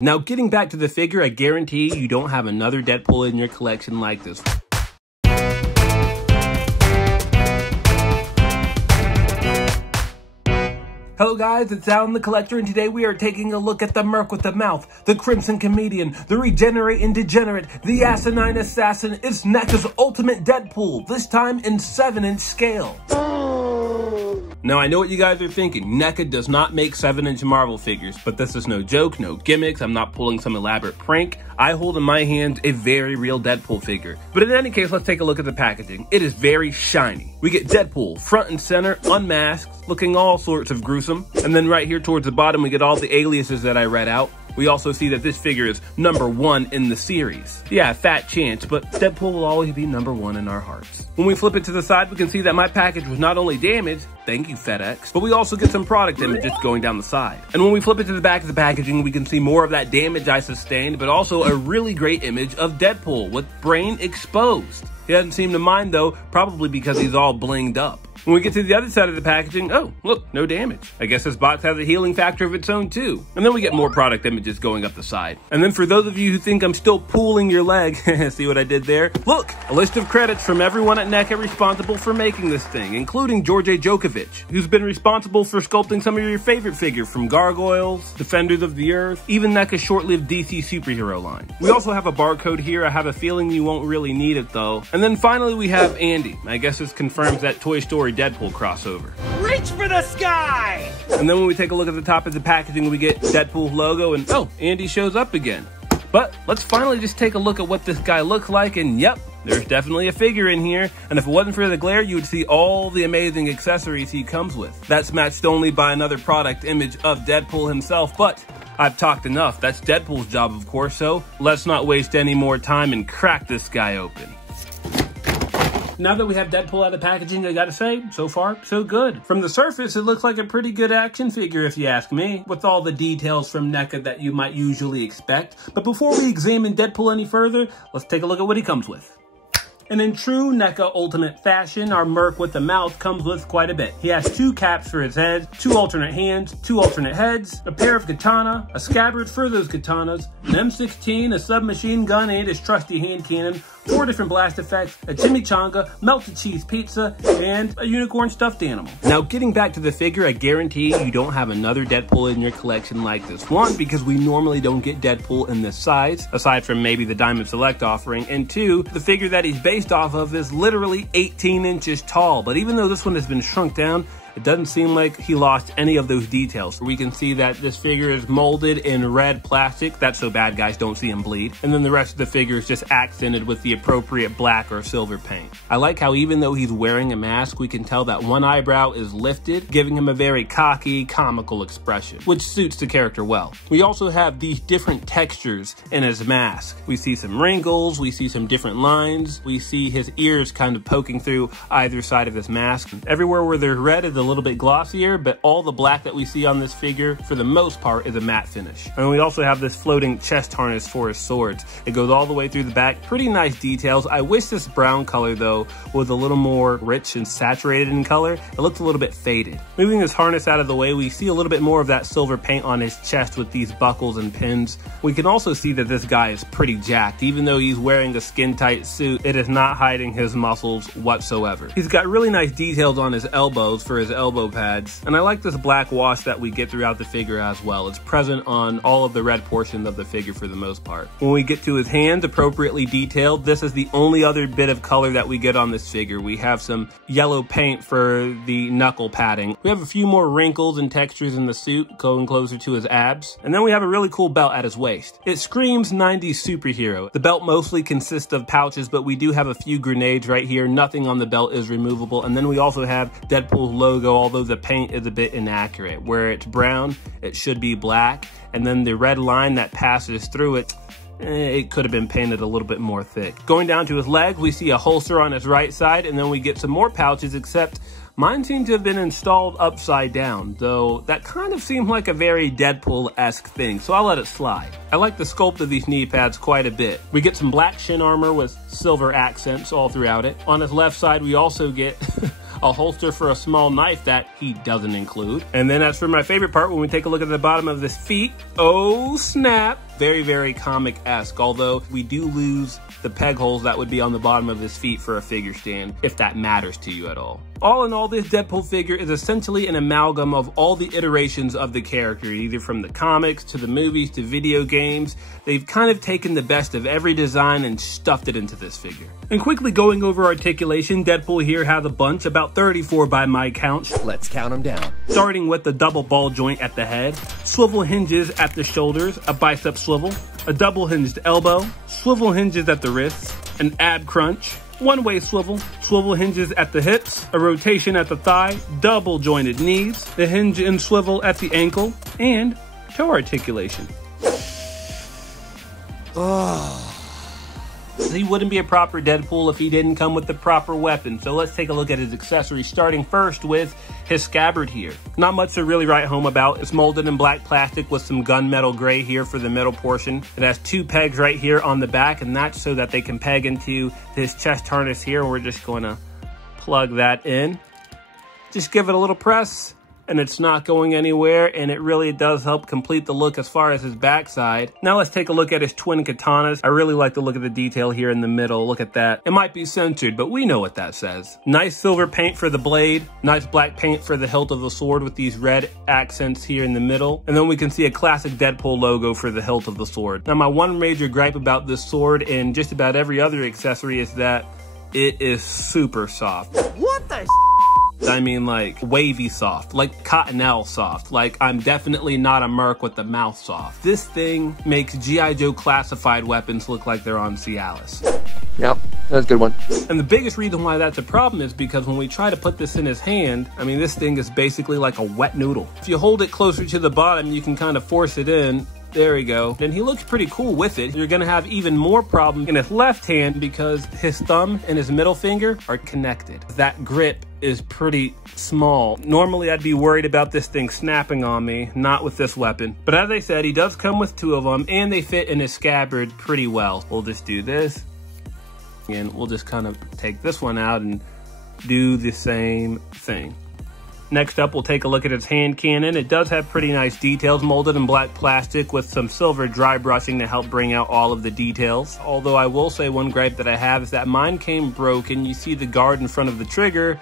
Now getting back to the figure, I guarantee you don't have another Deadpool in your collection like this one. Hello guys, it's Alan the Collector, and today we are taking a look at the Merc with the Mouth, the Crimson Comedian, the Regenerate and Degenerate, the Asinine Assassin. It's Neca's ultimate Deadpool, this time in 7-inch scale. Now, I know what you guys are thinking. Neca does not make 7-inch Marvel figures, but this is no joke, no gimmicks. I'm not pulling some elaborate prank. I hold in my hands a very real Deadpool figure. But in any case, let's take a look at the packaging. It is very shiny. We get Deadpool front and center, unmasked, looking all sorts of gruesome. And then right here towards the bottom, we get all the aliases that I read out. We also see that this figure is #1 in the series. Yeah, fat chance, but Deadpool will always be #1 in our hearts. When we flip it to the side, we can see that my package was not only damaged, thank you FedEx, but we also get some product images going down the side. And when we flip it to the back of the packaging, we can see more of that damage I sustained, but also a really great image of Deadpool with brain exposed. He doesn't seem to mind though, probably because he's all blinged up. When we get to the other side of the packaging, oh, look, no damage. I guess this box has a healing factor of its own too. And then we get more product images going up the side. And then for those of you who think I'm still pulling your leg, see what I did there? Look, a list of credits from everyone at Neca responsible for making this thing, including George Djokovic, who's been responsible for sculpting some of your favorite figures from Gargoyles, Defenders of the Earth, even Neca's short-lived DC superhero line. We also have a barcode here. I have a feeling you won't really need it though. And then finally we have Andy. I guess this confirms that Toy Story Deadpool crossover. Reach for the sky! And then when we take a look at the top of the packaging, we get Deadpool's logo and oh, Andy shows up again. But let's finally just take a look at what this guy looks like, and yep, there's definitely a figure in here. And if it wasn't for the glare, you would see all the amazing accessories he comes with. That's matched only by another product image of Deadpool himself, but I've talked enough. That's Deadpool's job, of course, so let's not waste any more time and crack this guy open. Now that we have Deadpool out of packaging, I gotta say, so far, so good. From the surface, it looks like a pretty good action figure if you ask me, with all the details from Neca that you might usually expect. But before we examine Deadpool any further, let's take a look at what he comes with. And in true Neca Ultimate fashion, our Merc with the Mouth comes with quite a bit. He has 2 caps for his head, 2 alternate hands, 2 alternate heads, a pair of katana, a scabbard for those katanas, an M16, a submachine gun and his trusty hand cannon, 4 different blast effects, a chimichanga, melted cheese pizza, and a unicorn stuffed animal. Now getting back to the figure, I guarantee you don't have another Deadpool in your collection like this. 1, because we normally don't get Deadpool in this size, aside from maybe the Diamond Select offering, and 2, the figure that he's based off of is literally 18 inches tall. But even though this one has been shrunk down, it doesn't seem like he lost any of those details. We can see that this figure is molded in red plastic. That's so bad guys don't see him bleed. And then the rest of the figure is just accented with the appropriate black or silver paint. I like how even though he's wearing a mask, we can tell that one eyebrow is lifted, giving him a very cocky, comical expression, which suits the character well. We also have these different textures in his mask. We see some wrinkles, we see some different lines, we see his ears kind of poking through either side of his mask. Everywhere where there's red is a little bit glossier, but all the black that we see on this figure, for the most part, is a matte finish. And we also have this floating chest harness for his swords. It goes all the way through the back. Pretty nice details. I wish this brown color, though, was a little more rich and saturated in color. It looks a little bit faded. Moving this harness out of the way, we see a little bit more of that silver paint on his chest with these buckles and pins. We can also see that this guy is pretty jacked. Even though he's wearing a skin-tight suit, it is not hiding his muscles whatsoever. He's got really nice details on his elbows for his elbow pads, and I like this black wash that we get throughout the figure as well. It's present on all of the red portion of the figure for the most part. When we get to his hands, appropriately detailed, this is the only other bit of color that we get on this figure. We have some yellow paint for the knuckle padding. We have a few more wrinkles and textures in the suit going closer to his abs, and then we have a really cool belt at his waist. It screams 90s superhero. The belt mostly consists of pouches, but we do have a few grenades right here. Nothing on the belt is removable, and then we also have Deadpool's logo, although the paint is a bit inaccurate. Where it's brown, it should be black, and then the red line that passes through it, it could have been painted a little bit more thick. Going down to his legs, we see a holster on his right side, and then we get some more pouches, except mine seem to have been installed upside down, though that kind of seemed like a very Deadpool-esque thing, so I'll let it slide. I like the sculpt of these knee pads quite a bit. We get some black shin armor with silver accents all throughout it. On his left side, we also get a holster for a small knife that he doesn't include. And then as for my favorite part, when we take a look at the bottom of his feet, oh snap, Very, very comic-esque, although we do lose the peg holes that would be on the bottom of his feet for a figure stand, if that matters to you at all. All in all, this Deadpool figure is essentially an amalgam of all the iterations of the character, either from the comics to the movies to video games. They've kind of taken the best of every design and stuffed it into this figure. And quickly going over articulation, Deadpool here has a bunch, about 34 by my count. Let's count them down. Starting with the double ball joint at the head, swivel hinges at the shoulders, a bicep swivel, a double hinged elbow, swivel hinges at the wrists, an ab crunch, one-way swivel, swivel hinges at the hips, a rotation at the thigh, double jointed knees, the hinge and swivel at the ankle, and toe articulation. He wouldn't be a proper Deadpool if he didn't come with the proper weapon. So let's take a look at his accessories, starting first with his scabbard here. Not much to really write home about. It's molded in black plastic with some gunmetal gray here for the middle portion. It has 2 pegs right here on the back, and that's so that they can peg into his chest harness here. We're just going to plug that in. Just give it a little press, and it's not going anywhere, and it really does help complete the look as far as his backside. Now let's take a look at his twin katanas. I really like the look of the detail here in the middle. Look at that. It might be censored, but we know what that says. Nice silver paint for the blade, nice black paint for the hilt of the sword with these red accents here in the middle, and then we can see a classic Deadpool logo for the hilt of the sword. Now my one major gripe about this sword and just about every other accessory is that it is super soft. What the I mean, like wavy soft, like cottonelle soft. Like I'm definitely not a merc with the mouth soft. This thing makes G.I. Joe classified weapons look like they're on Cialis. Yep, that's a good one. And the biggest reason why that's a problem is because when we try to put this in his hand, I mean, this thing is basically like a wet noodle. If you hold it closer to the bottom, you can kind of force it in. There we go. And he looks pretty cool with it. You're gonna have even more problem in his left hand because his thumb and his middle finger are connected. That grip is pretty small. Normally I'd be worried about this thing snapping on me, not with this weapon. But as I said, he does come with 2 of them and they fit in his scabbard pretty well. We'll just do this. And we'll just kind of take this one out and do the same thing. Next up, we'll take a look at its hand cannon. It does have pretty nice details, molded in black plastic with some silver dry brushing to help bring out all of the details. Although I will say one gripe that I have is that mine came broken. You see the guard in front of the trigger,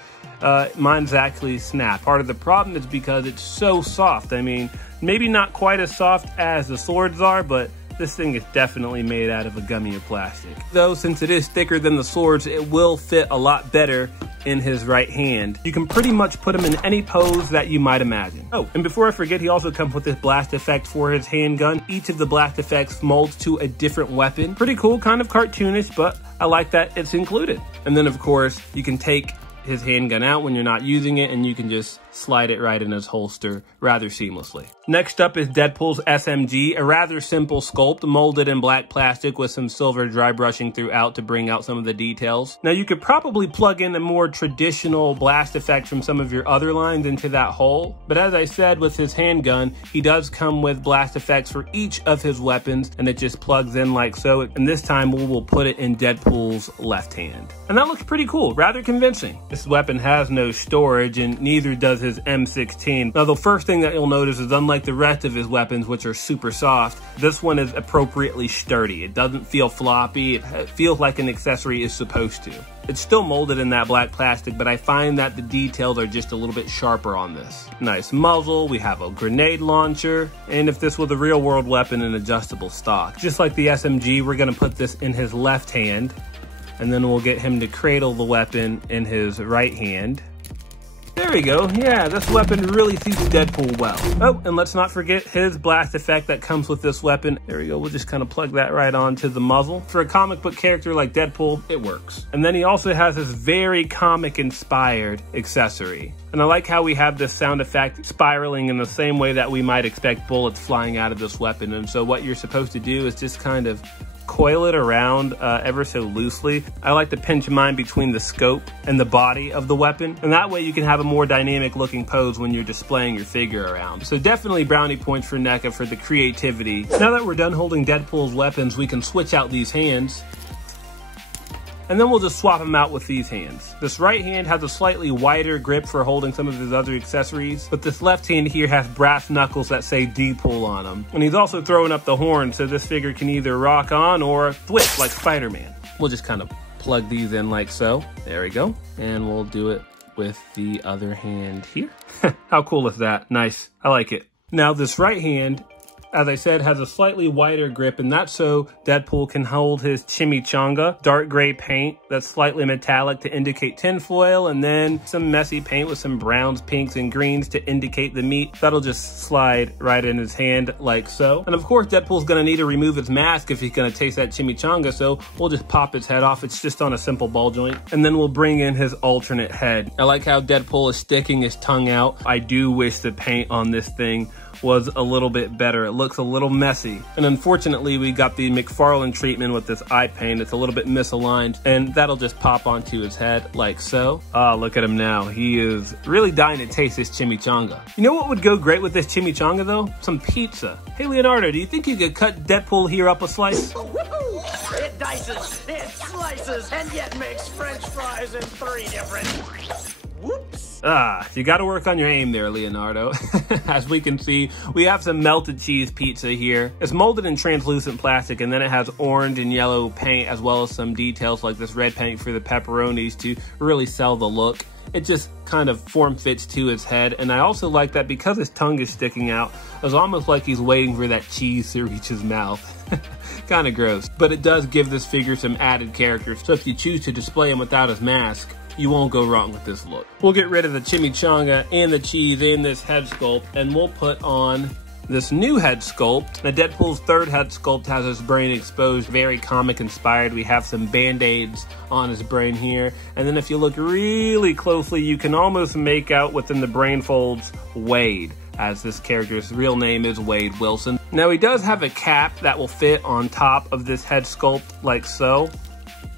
mine's actually snapped. Part of the problem is because it's so soft. I mean, maybe not quite as soft as the swords are, but this thing is definitely made out of a gummy of plastic. Though, since it is thicker than the swords, it will fit a lot better in his right hand. You can pretty much put him in any pose that you might imagine. Oh, and before I forget, he also comes with this blast effect for his handgun. Each of the blast effects molds to a different weapon. Pretty cool, kind of cartoonish, but I like that it's included. And then, of course, you can take his handgun out when you're not using it, and you can just slide it right in his holster rather seamlessly. Next up is Deadpool's SMG, a rather simple sculpt molded in black plastic with some silver dry brushing throughout to bring out some of the details. Now you could probably plug in a more traditional blast effect from some of your other lines into that hole, but as I said, with his handgun, he does come with blast effects for each of his weapons, and it just plugs in like so, and this time we will put it in Deadpool's left hand. And that looks pretty cool, rather convincing. This weapon has no storage, and neither does his M16. Now the first thing that you'll notice is, unlike the rest of his weapons, which are super soft, this one is appropriately sturdy. It doesn't feel floppy. It feels like an accessory is supposed to. It's still molded in that black plastic, but I find that the details are just a little bit sharper on this. Nice muzzle, we have a grenade launcher, and if this was a real world weapon, an adjustable stock. Just like the SMG, we're gonna put this in his left hand, and then we'll get him to cradle the weapon in his right hand. There we go. Yeah, this weapon really suits Deadpool well. Oh, and let's not forget his blast effect that comes with this weapon. There we go. We'll just kind of plug that right onto the muzzle. For a comic book character like Deadpool, it works. And then he also has this very comic-inspired accessory. And I like how we have this sound effect spiraling in the same way that we might expect bullets flying out of this weapon. And so what you're supposed to do is just kind of coil it around ever so loosely. I like to pinch mine between the scope and the body of the weapon, and that way you can have a more dynamic looking pose when you're displaying your figure around. So definitely brownie points for Neca for the creativity. Now that we're done holding Deadpool's weapons, we can switch out these hands. And then we'll just swap him out with these hands. This right hand has a slightly wider grip for holding some of his other accessories, but this left hand here has brass knuckles that say Deadpool on them. And he's also throwing up the horn, so this figure can either rock on or flip like Spider-Man. We'll just kind of plug these in like so. There we go. And we'll do it with the other hand here. How cool is that? Nice. I like it. Now this right hand, as I said, has a slightly wider grip, and that's so Deadpool can hold his chimichanga, dark gray paint that's slightly metallic to indicate tinfoil, and then some messy paint with some browns, pinks, and greens to indicate the meat. That'll just slide right in his hand like so. And of course, Deadpool's gonna need to remove his mask if he's gonna taste that chimichanga, so we'll just pop his head off. It's just on a simple ball joint. And then we'll bring in his alternate head. I like how Deadpool is sticking his tongue out. I do wish the paint on this thing was a little bit better. It looks a little messy. And unfortunately, we got the McFarlane treatment with this eye paint. It's a little bit misaligned, and that'll just pop onto his head like so. Ah, look at him now. He is really dying to taste this chimichanga. You know what would go great with this chimichanga though? Some pizza. Hey Leonardo, do you think you could cut Deadpool here up a slice? It dices, it slices, and yet makes French fries in 3 different... Whoops. Ah, you got to work on your aim there, Leonardo. As we can see, we have some melted cheese pizza here. It's molded in translucent plastic, and then it has orange and yellow paint, as well as some details like this red paint for the pepperonis to really sell the look. It just kind of form fits to his head, and I also like that because his tongue is sticking out, it's almost like he's waiting for that cheese to reach his mouth. Kind of gross, but it does give this figure some added character, so if you choose to display him without his mask, you won't go wrong with this look. We'll get rid of the chimichanga and the cheese and this head sculpt, and we'll put on this new head sculpt. Now Deadpool's third head sculpt has his brain exposed, very comic inspired. We have some band-aids on his brain here. And then if you look really closely, you can almost make out within the brain folds Wade, as this character's real name is Wade Wilson. Now he does have a cap that will fit on top of this head sculpt like so,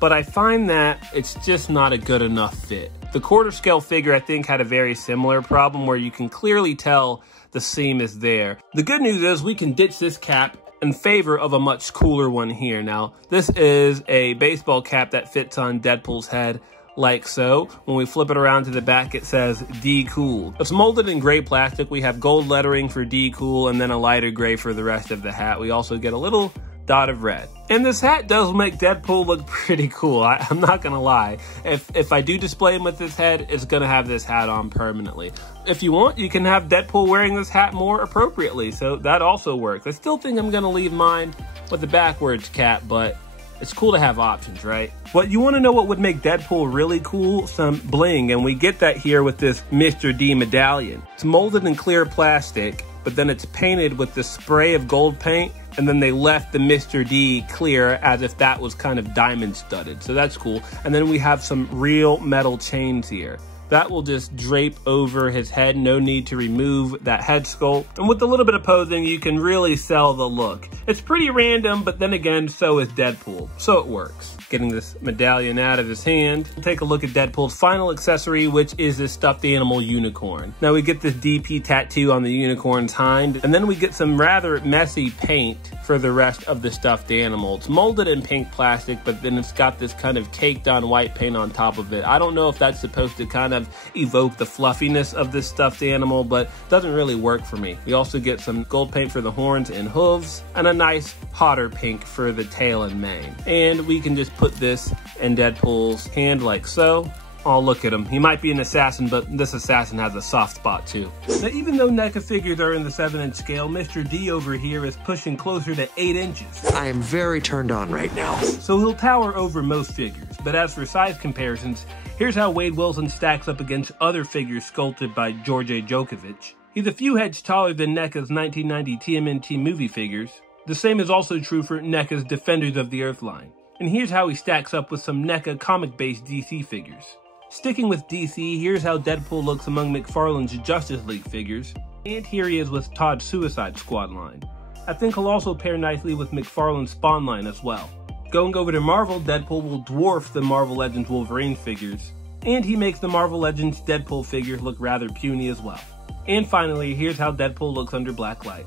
but I find that it's just not a good enough fit. The quarter scale figure, I think, had a very similar problem where you can clearly tell the seam is there. The good news is we can ditch this cap in favor of a much cooler one here. Now, this is a baseball cap that fits on Deadpool's head like so. When we flip it around to the back, it says D Cool. It's molded in gray plastic. We have gold lettering for D Cool and then a lighter gray for the rest of the hat. We also get a little dot of red. And this hat does make Deadpool look pretty cool. I'm not gonna lie. If I do display him with this head, it's gonna have this hat on permanently. If you want, you can have Deadpool wearing this hat more appropriately, so that also works. I still think I'm gonna leave mine with the backwards cap, but it's cool to have options, right? But you wanna know what would make Deadpool really cool? Some bling, and we get that here with this Mr. D medallion. It's molded in clear plastic, but then it's painted with this spray of gold paint, and then they left the Mr. D clear as if that was kind of diamond studded. So that's cool. And then we have some real metal chains here. That will just drape over his head. No need to remove that head sculpt. And with a little bit of posing, you can really sell the look. It's pretty random, but then again, so is Deadpool. So it works. Getting this medallion out of his hand. We'll take a look at Deadpool's final accessory, which is this stuffed animal unicorn. Now we get this DP tattoo on the unicorn's hind, and then we get some rather messy paint for the rest of the stuffed animal. It's molded in pink plastic, but then it's got this kind of caked on white paint on top of it. I don't know if that's supposed to kind of evoke the fluffiness of this stuffed animal, but it doesn't really work for me. We also get some gold paint for the horns and hooves, and a nice hotter pink for the tail and mane. And we can just put this in Deadpool's hand like so. Oh, look at him. He might be an assassin, but this assassin has a soft spot too. Now, even though NECA figures are in the 7-inch scale, Mr. D over here is pushing closer to 8 inches. I am very turned on right now. So he'll tower over most figures. But as for size comparisons, here's how Wade Wilson stacks up against other figures sculpted by George Jokovic. He's a few heads taller than NECA's 1990 TMNT movie figures. The same is also true for NECA's Defenders of the Earth line. And here's how he stacks up with some NECA comic-based DC figures. Sticking with DC, here's how Deadpool looks among McFarlane's Justice League figures. And here he is with Todd's Suicide Squad line. I think he'll also pair nicely with McFarlane's Spawn line as well. Going over to Marvel, Deadpool will dwarf the Marvel Legends Wolverine figures. And he makes the Marvel Legends Deadpool figures look rather puny as well. And finally, here's how Deadpool looks under black light.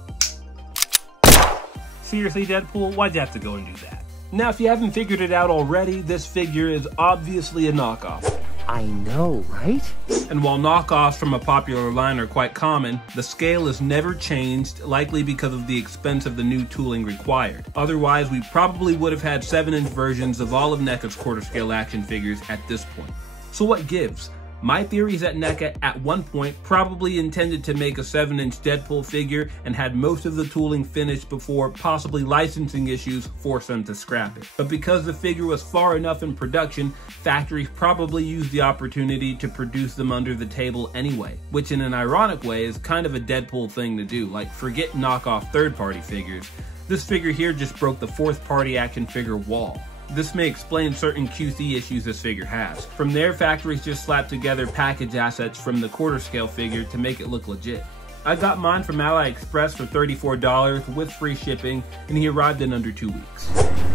Seriously, Deadpool, why'd you have to go and do that? Now, if you haven't figured it out already, this figure is obviously a knockoff. I know, right? And while knockoffs from a popular line are quite common, the scale is never changed, likely because of the expense of the new tooling required. Otherwise, we probably would have had 7-inch versions of all of NECA's quarter scale action figures at this point. So what gives? My theory is that NECA at one point probably intended to make a 7-inch Deadpool figure and had most of the tooling finished before possibly licensing issues forced them to scrap it. But because the figure was far enough in production, factories probably used the opportunity to produce them under the table anyway, which in an ironic way is kind of a Deadpool thing to do. Like, forget knockoff third-party figures. This figure here just broke the fourth-party action figure wall. This may explain certain QC issues this figure has. From there, factories just slapped together package assets from the quarter scale figure to make it look legit. I got mine from AliExpress for $34 with free shipping, and he arrived in under 2 weeks.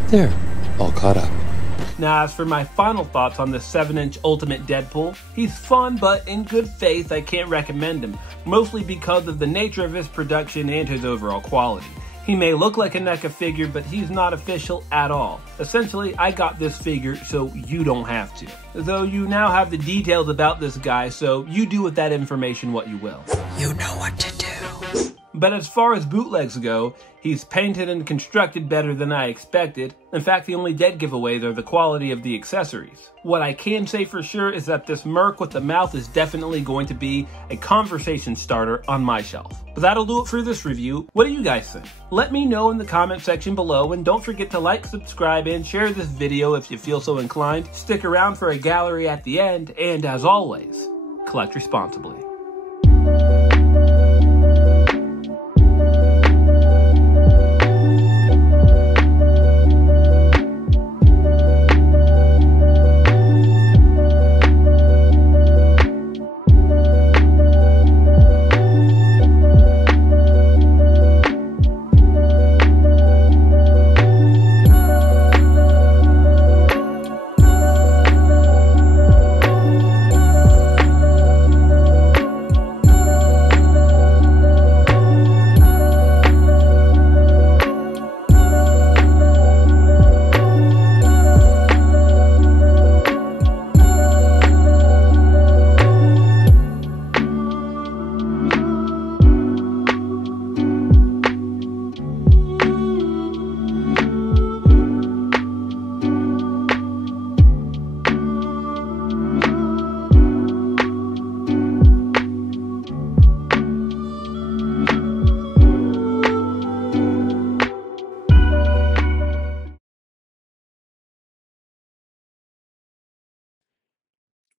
There, all caught up. Now, as for my final thoughts on this 7-inch Ultimate Deadpool, he's fun, but in good faith, I can't recommend him, mostly because of the nature of his production and his overall quality. He may look like a NECA figure, but he's not official at all. Essentially, I got this figure so you don't have to. Though you now have the details about this guy, so you do with that information what you will. You know what to do. But as far as bootlegs go, he's painted and constructed better than I expected. In fact, the only dead giveaways are the quality of the accessories. What I can say for sure is that this merc with the mouth is definitely going to be a conversation starter on my shelf. But that'll do it for this review. What do you guys think? Let me know in the comment section below, and don't forget to like, subscribe, and share this video if you feel so inclined. Stick around for a gallery at the end, and as always, collect responsibly.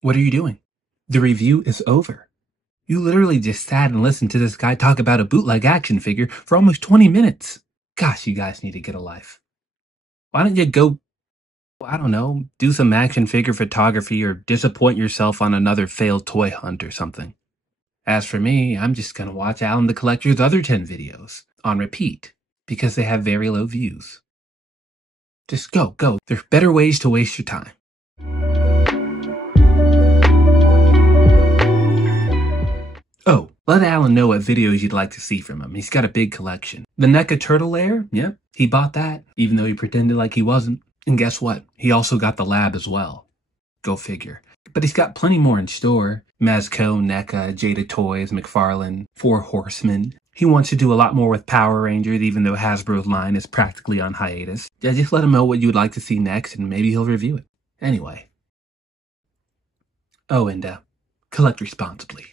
What are you doing? The review is over. You literally just sat and listened to this guy talk about a bootleg action figure for almost 20 minutes. Gosh, you guys need to get a life. Why don't you go, I don't know, do some action figure photography or disappoint yourself on another failed toy hunt or something? As for me, I'm just gonna watch Alan the Collector's other 10 videos on repeat because they have very low views. Just go. There's better ways to waste your time. Oh, let Alan know what videos you'd like to see from him. He's got a big collection. The NECA Turtle Lair? Yep, he bought that, even though he pretended like he wasn't. And guess what? He also got the lab as well. Go figure. But he's got plenty more in store. Mezco, NECA, Jada Toys, McFarlane, Four Horsemen. He wants to do a lot more with Power Rangers, even though Hasbro's line is practically on hiatus. Yeah, just let him know what you would like to see next, and maybe he'll review it. Anyway. Oh, and collect responsibly.